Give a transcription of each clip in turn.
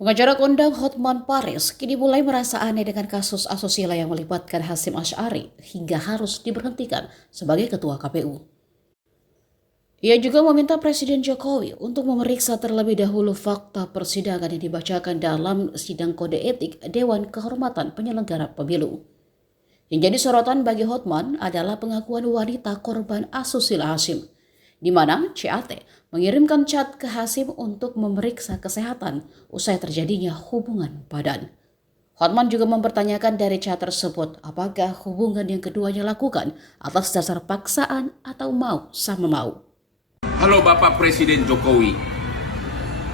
Pengacara kondang Hotman Paris kini mulai merasa aneh dengan kasus asusila yang melibatkan Hasyim Asy'ari hingga harus diberhentikan sebagai ketua KPU. Ia juga meminta Presiden Jokowi untuk memeriksa terlebih dahulu fakta persidangan yang dibacakan dalam sidang kode etik Dewan Kehormatan Penyelenggara Pemilu. Yang jadi sorotan bagi Hotman adalah pengakuan wanita korban asusila Hasyim, di mana CAT mengirimkan chat ke Hasyim untuk memeriksa kesehatan usai terjadinya hubungan badan. Hotman juga mempertanyakan dari chat tersebut apakah hubungan yang keduanya lakukan atas dasar paksaan atau mau sama mau. Halo Bapak Presiden Jokowi,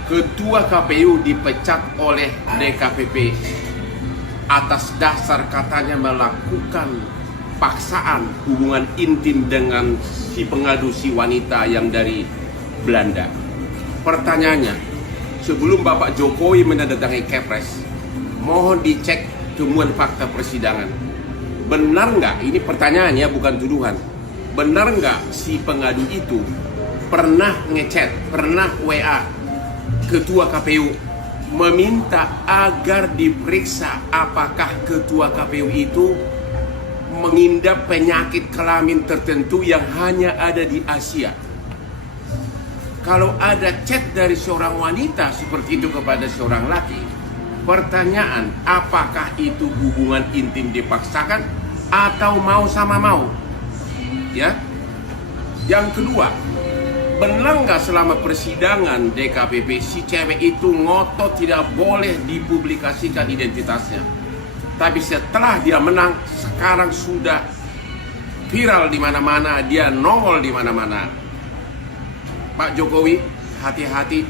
Ketua KPU dipecat oleh DKPP atas dasar katanya melakukan paksaan hubungan intim dengan si pengadu si wanita yang dari Belanda. Pertanyaannya, sebelum Bapak Jokowi menandatangani Kepres, mohon dicek temuan fakta persidangan. Benar nggak, ini pertanyaannya bukan tuduhan, benar nggak si pengadu itu pernah ngechat, pernah WA Ketua KPU meminta agar diperiksa apakah Ketua KPU itu mengidap penyakit kelamin tertentu yang hanya ada di Asia. Kalau ada chat dari seorang wanita seperti itu kepada seorang laki, pertanyaan, apakah itu hubungan intim dipaksakan atau mau sama mau? Ya. Yang kedua, benar nggak selama persidangan DKPP si cewek itu ngotot tidak boleh dipublikasikan identitasnya, tapi setelah dia menang sekarang sudah viral di mana-mana, dia nongol di mana-mana. Pak Jokowi, hati-hati,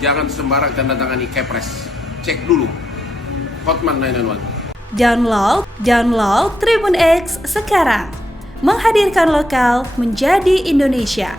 jangan sembarang tanda tangani Kepres, cek dulu. Hotman 991. Download Tribun X sekarang, menghadirkan lokal menjadi Indonesia.